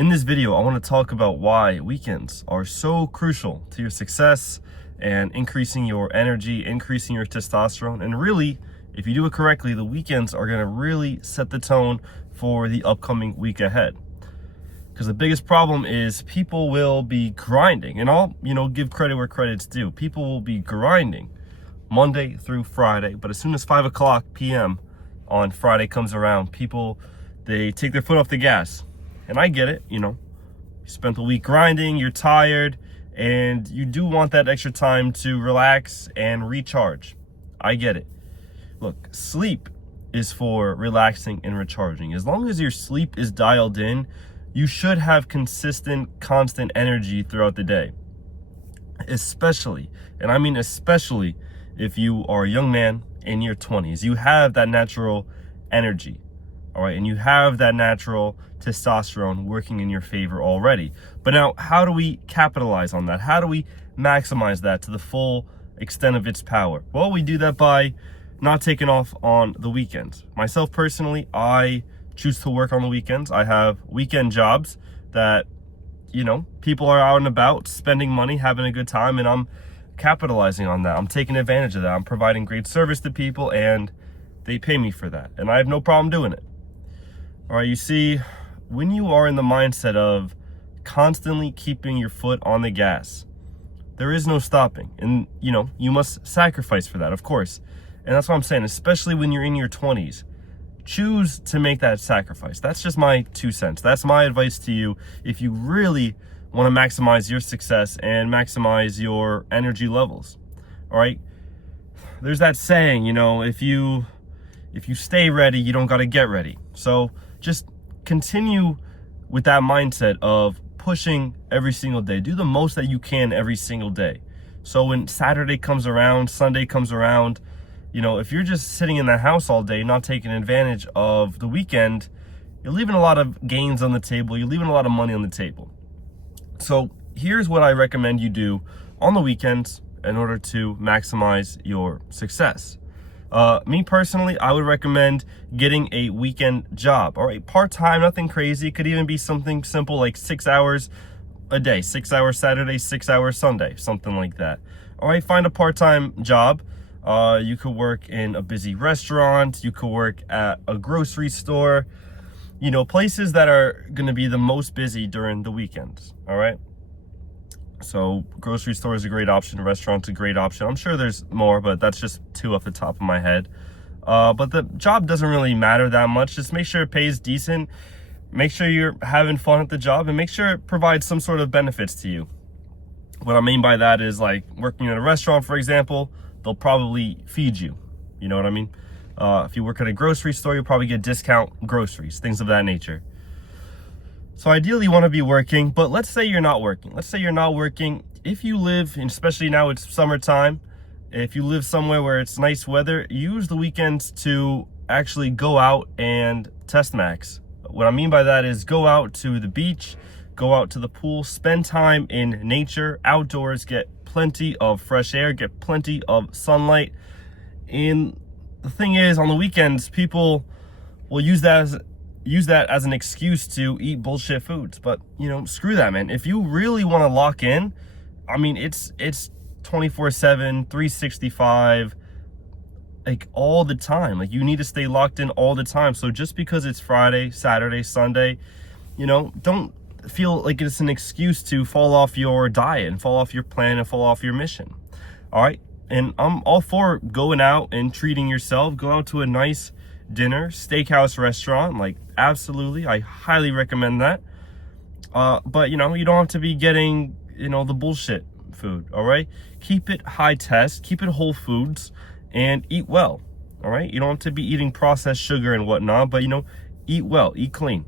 In this video, I want to talk about why weekends are so crucial to your success and increasing your energy, increasing your testosterone. And really, if you do it correctly, the weekends are going to really set the tone for the upcoming week ahead. Because the biggest problem is people will be grinding, and I'll, give credit where credit's due. People will be grinding Monday through Friday, but as soon as 5 o'clock p.m. on Friday comes around, they take their foot off the gas. And I get it, you spent the week grinding, you're tired, and you do want that extra time to relax and recharge. I get it. Look, sleep is for relaxing and recharging. As long as your sleep is dialed in, you should have consistent, constant energy throughout the day. Especially, and I mean especially, if you are a young man in your 20s. You have that natural energy, all right? And you have that natural testosterone working in your favor already. But now, how do we capitalize on that? How do we maximize that to the full extent of its power? Well, we do that by not taking off on the weekends. Myself personally, I choose to work on the weekends. I have weekend jobs that, people are out and about spending money, having a good time, and I'm capitalizing on that. I'm taking advantage of that. I'm providing great service to people, and they pay me for that. And I have no problem doing it. All right, you see, when you are in the mindset of constantly keeping your foot on the gas, there is no stopping. And, you must sacrifice for that, of course. And that's what I'm saying, especially when you're in your 20s. Choose to make that sacrifice. That's just my 2 cents. That's my advice to you if you really want to maximize your success and maximize your energy levels. All right? There's that saying, if you stay ready, you don't got to get ready. So just continue with that mindset of pushing every single day. Do the most that you can every single day. So when Saturday comes around, Sunday comes around, if you're just sitting in the house all day, not taking advantage of the weekend, you're leaving a lot of gains on the table. You're leaving a lot of money on the table. So here's what I recommend you do on the weekends in order to maximize your success. Me personally, I would recommend getting a weekend job. All right, part-time, nothing crazy. It could even be something simple like 6 hours a day, 6 hours Saturday, 6 hours Sunday, something like that. All right, find a part-time job. You could work in a busy restaurant. You could work at a grocery store. Places that are going to be the most busy during the weekends. All right. So grocery store is a great option. Restaurant's a great option. I'm sure there's more, but that's just two off the top of my head. But the job doesn't really matter that much. Just make sure it pays decent. Make sure you're having fun at the job, and make sure it provides some sort of benefits to you. What I mean by that is, like, working in a restaurant, for example, they'll probably feed you. You know what I mean? If you work at a grocery store, you'll probably get discount groceries, things of that nature. So ideally you want to be working, but let's say you're not working. If you live, and especially now it's summertime, if you live somewhere where it's nice weather, use the weekends to actually go out and test max. What I mean by that is go out to the beach, go out to the pool, spend time in nature, outdoors, get plenty of fresh air, get plenty of sunlight. And the thing is, on the weekends, people will use that as an excuse to eat bullshit foods. But screw that, man. If you really want to lock in, I mean, it's 24/7, 365, like all the time. Like, you need to stay locked in all the time. So just because it's Friday, Saturday, Sunday, don't feel like it's an excuse to fall off your diet and fall off your plan and fall off your mission. All right. And I'm all for going out and treating yourself. Go out to a nice dinner, steakhouse restaurant. Like, absolutely, I highly recommend that. But you don't have to be getting the bullshit food. All right, keep it high test, keep it whole foods, and eat well. All right, you don't have to be eating processed sugar and whatnot, but eat well, eat clean.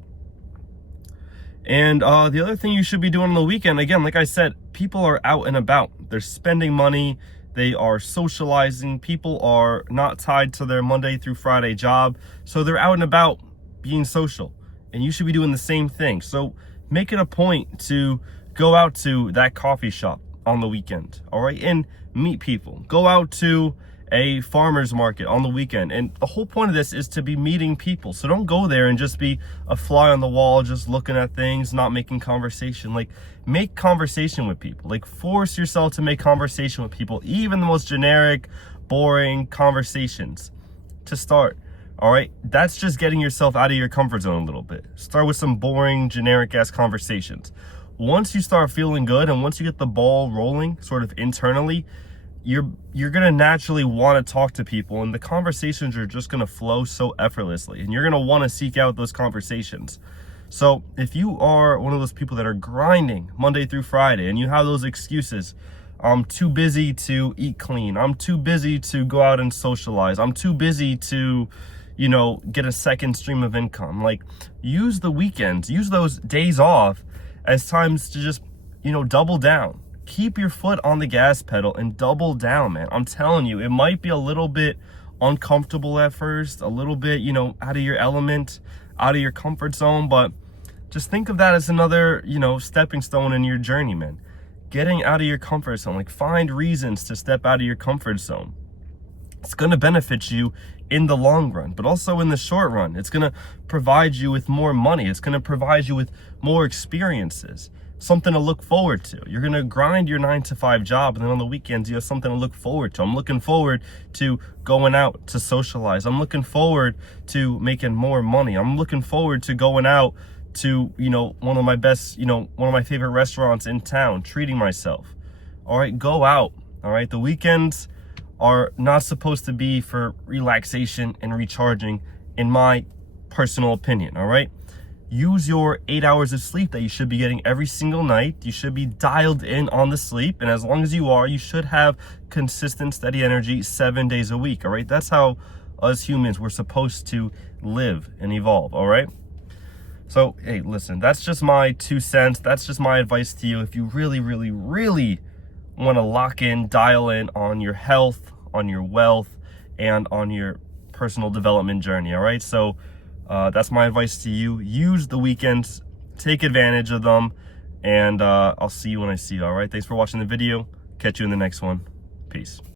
And the other thing you should be doing on the weekend, again, like I said, people are out and about. They're spending money. They are socializing. People are not tied to their Monday through Friday job. So they're out and about being social. And you should be doing the same thing. So make it a point to go out to that coffee shop on the weekend, all right? And meet people. Go out to a farmer's market on the weekend. And the whole point of this is to be meeting people. So don't go there and just be a fly on the wall, just looking at things, not making conversation. Like, make conversation with people. Like, force yourself to make conversation with people, even the most generic, boring conversations to start. All right, that's just getting yourself out of your comfort zone a little bit. Start with some boring, generic ass conversations. Once you start feeling good and once you get the ball rolling sort of internally, you're gonna naturally want to talk to people, and the conversations are just gonna flow so effortlessly, and you're gonna want to seek out those conversations. So if you are one of those people that are grinding Monday through Friday and you have those excuses, I'm too busy to eat clean, I'm too busy to go out and socialize, I'm too busy to, you know, get a second stream of income, like, use the weekends, use those days off as times to just, you know, double down. Keep your foot on the gas pedal and double down, man. I'm telling you, it might be a little bit uncomfortable at first, a little bit, you know, out of your element, out of your comfort zone, but just think of that as another, you know, stepping stone in your journey, man. Getting out of your comfort zone, like, find reasons to step out of your comfort zone. It's going to benefit you in the long run, but also in the short run. It's going to provide you with more money. It's going to provide you with more experiences, something to look forward to. You're going to grind your 9-to-5 job, and then on the weekends, you have something to look forward to. I'm looking forward to going out to socialize. I'm looking forward to making more money. I'm looking forward to going out to, you know, one of my best, you know, one of my favorite restaurants in town, treating myself. All right, go out. All right, the weekends are not supposed to be for relaxation and recharging, in my personal opinion. All right, use your 8 hours of sleep that you should be getting every single night. You should be dialed in on the sleep, and as long as you are, you should have consistent, steady energy 7 days a week. All right, that's how us humans we're supposed to live and evolve. All right. So, hey, listen, that's just my 2 cents. That's just my advice to you. If you really, really, really want to lock in, dial in on your health, on your wealth, and on your personal development journey. All right. So that's my advice to you. Use the weekends, take advantage of them, and I'll see you when I see you. All right. Thanks for watching the video. Catch you in the next one. Peace.